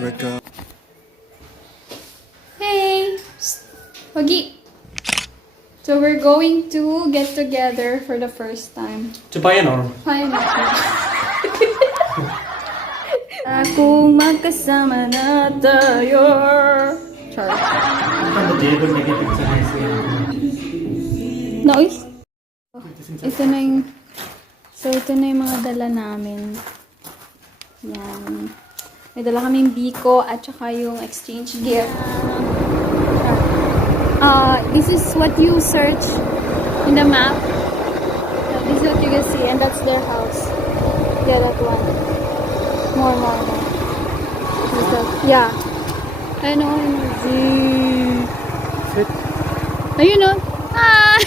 miracle. Hey! Wagi! So we're going to get together for the first time. To buy an arm. Hi, Kung magkasama na tayo. Char. Noise? Ito na yung... So, ito na yung mga dala namin. Yan. May dala kaming biko at saka yung exchange gift. This is what you search in the map. This is what you can see, and that's their house. Yeah, that one. More. Yeah. I know. Ayun o. Ah!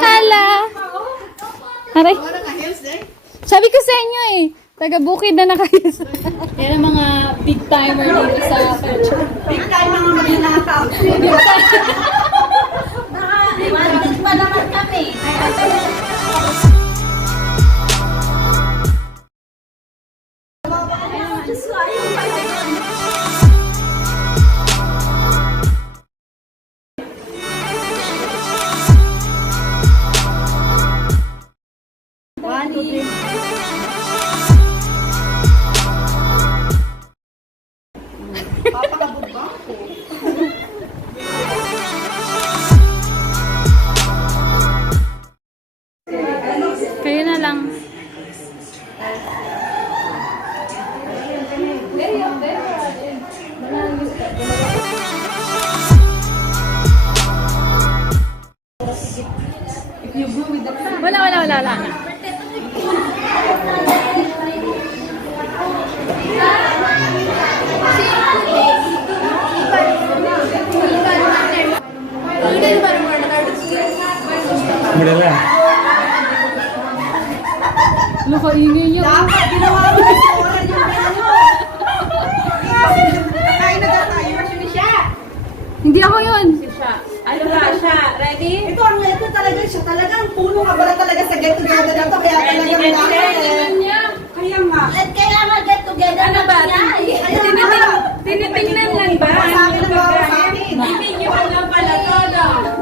Hala! Aray. Sabi ko sa inyo eh. Taga-bukid na kayo. Yan ang mga big timer dito sa culture. Big time mga maginakaw. Nakalimutan pa naman kami. Kayo na lang. Wala na. Madala. Luka ingay niyo. Dapat ginawa mo sa oras yung Kain na tayo. Sino siya? Hindi ako yun. Ano ba siya? Ready? Ito talaga siya. Talagang puno ka pala talaga sa get together na to. Kaya talaga Kaya nga. Kaya nga get together. Ano ba? Tinitingnan lang ba? Sa akin ang bawa sa akin. Hindi niyo lang pala to.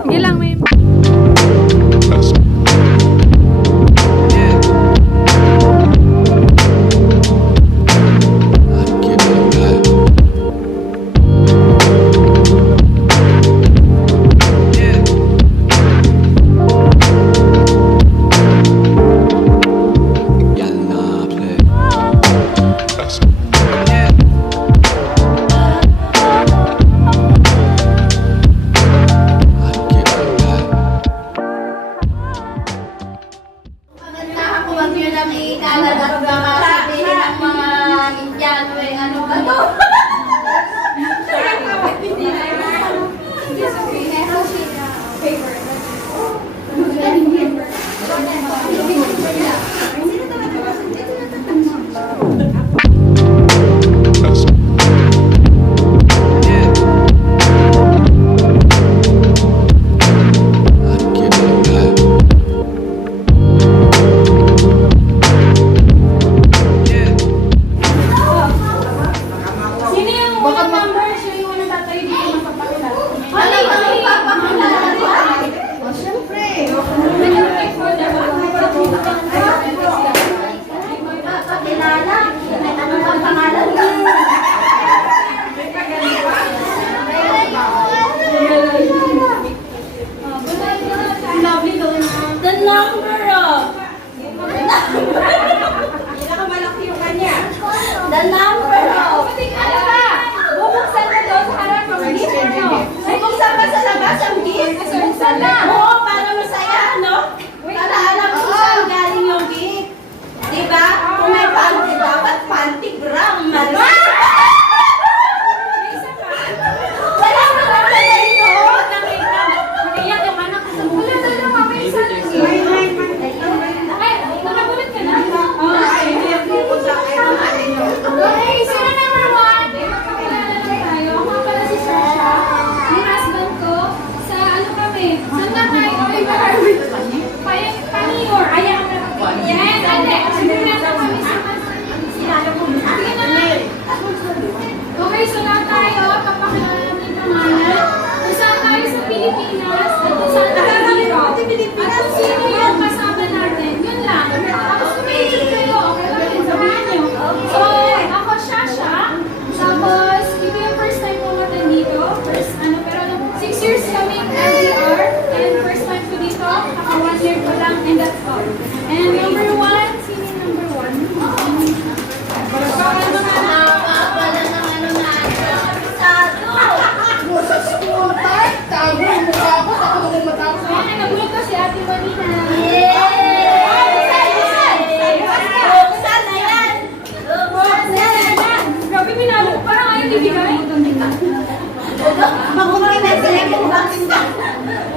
Hindi lang may...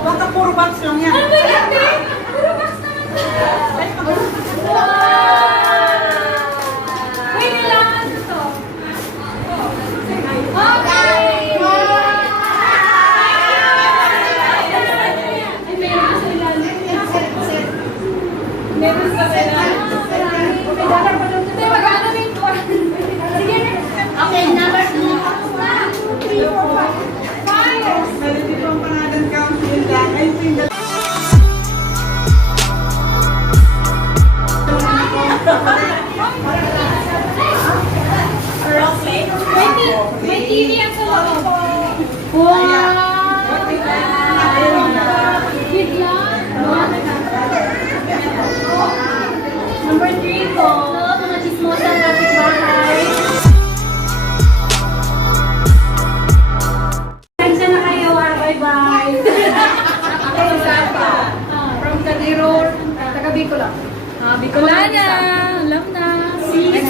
Baka puro box lang yan. Ano ba yan, babe? Puro box naman. Wow! Uy, kailangan ito. Okay! Meron sa kailangan. Hindi, mag-ano rin po. Sige na. Okay, number 2. Meron dito ang pangalan council lang. Ay, single. May TV yan sa loob. Wow! Cute lang. Number 3 po. Mga chismosa ng kapitbahay. Saan na kayo? Bye-bye. From Cadiro, taga Bicola. Bicolana. Alam na. Sis.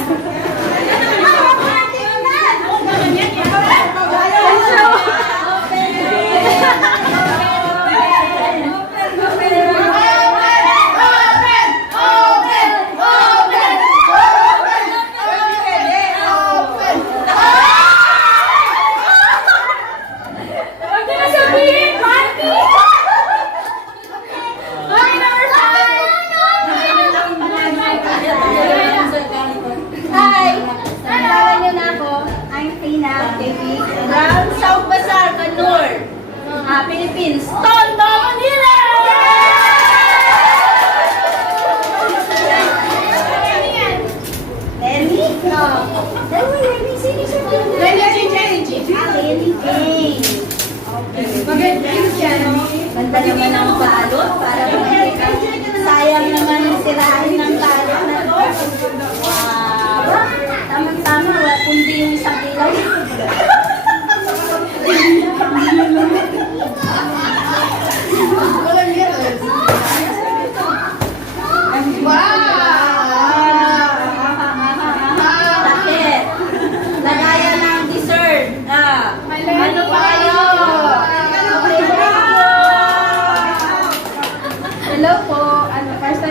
Huwag niyo na sabihin, party! Okay, number 5! Hi! Nalaman niyo na ako. I'm Tina, baby. From South Bazar, Canor. Philippines. Tondo, Manila! Lenny? No. Lenny, sino siya? Lenny Jane. Ganda naman ang balot para makikita. Sayang naman ang sirain ng balot na to. Wow. Tama-tama, wala kundi yung isang ilaw. Bakit? Lagayan ng dessert. Ano pa kayo? Hello po. First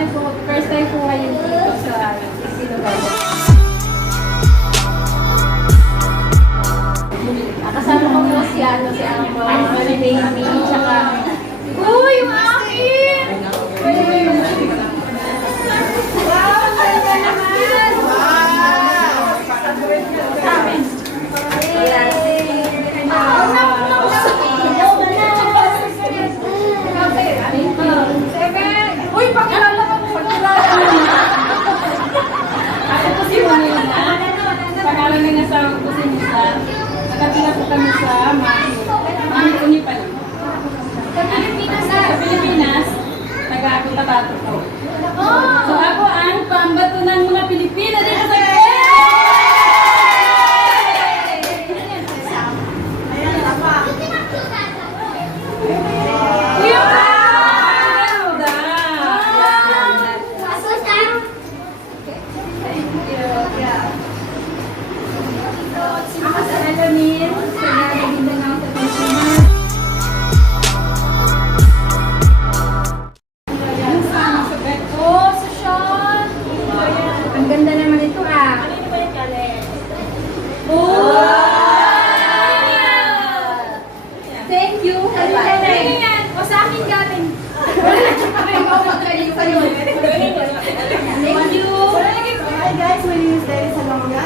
time po kayo dito sa Sinovac. Kasama ko po si baby, tsaka Uy, yung akin! Uy, pakilala ka mo! Ako po si Manila. Pangalan ng asawa ko si Nisa. Nakatila po kami sa Mami Unipan. Sa Pilipinas, taga-ako Tabato po. So ako ang pambato ng mga Pilipino dito sa ako sa Alamin, sa Mindanao sa Pilipinas. Oh, social! Ang ganda naman ito ah. Oh! thank you. O sa akin galing. Thank you. Hi guys, my name is Dennis Salonga.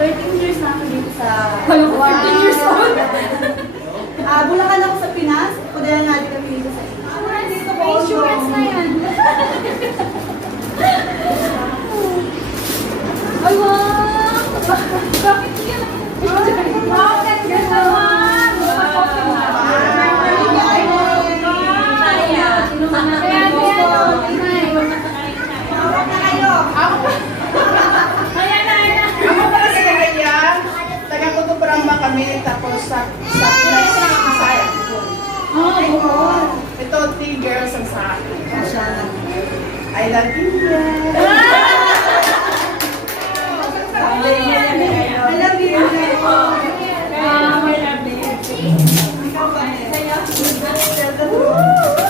13 years na ako dito sa... Kalo ko 15 years old. Bulacan ako sa Pinas. Pudala nga din kami dito sa Dito pa insurance na yan. Ay, wow! Bakit yan? Wow, ganda naman! Ako pala si Raya. Taga-Cotobramba kami. Tapos sa Bisaya. Ito, 3 girls ang sa akin. I love you. I love you. I love you.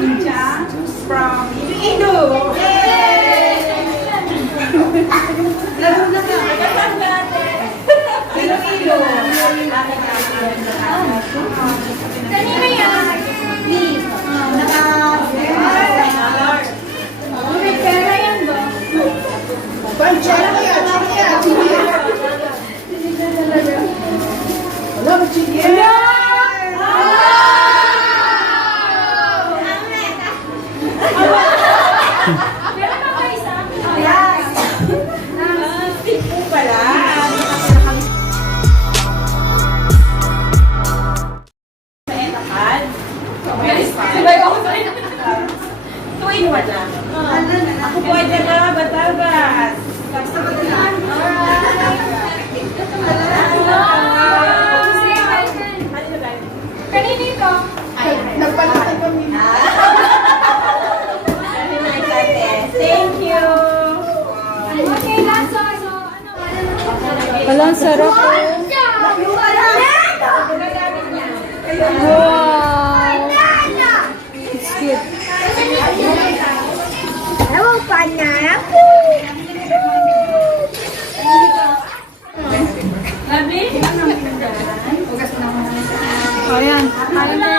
India from Indo. Laro na ka. Indo. Kanina yan. May pera yan ba? Meron ka ba isa? Stick po pala. Tuwing wala. Ako pwede ka, Batabas. Kanina ito. Thank you. Okay, last so, wala, ang sarap. Wow! It's cute. Labi? Ayan. Ayan na.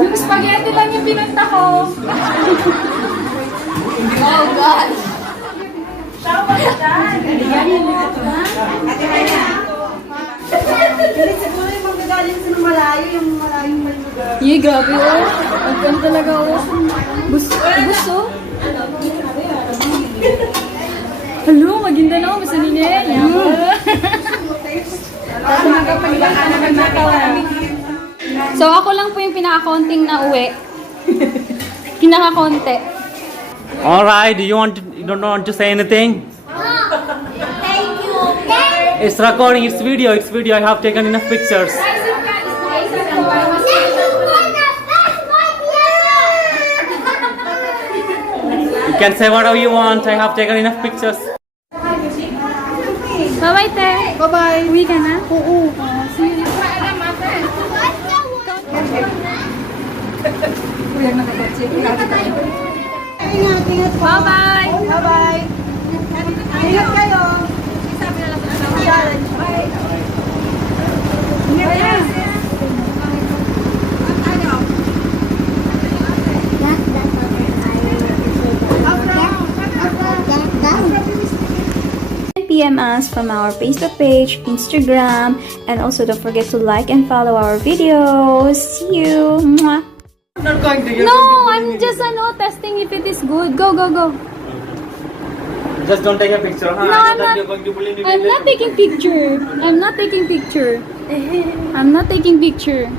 Yung spaghetti lang yung pinunta ko. Oh, God. Siguro yung magagaling sa malayo, yung malayong lugar. Yee, grabe oh. Ang ganda talaga oh. Buso. Hello, maganda na ako. Basta ninyo. So, ako lang po yung pinaka-konting na uwi. Pinaka-konti. Alright, you don't want to say anything? Thank you. It's recording, it's video, I have taken enough pictures. You can say whatever you want, I have taken enough pictures. Bye-bye, te. Bye-bye. Uwi ka na? Oo. See you. Bye-bye. Bye-bye. Ingat kayo. Bye. PM us from our Facebook page, Instagram, and also don't forget to like and follow our videos. See you! Mwah. Not going to No, I'm just testing if it is good. Go, go, go. Just don't take a picture, huh? No, I I'm know that not- you're going to bully me. I'm not taking picture. I'm not taking picture. I'm not taking picture.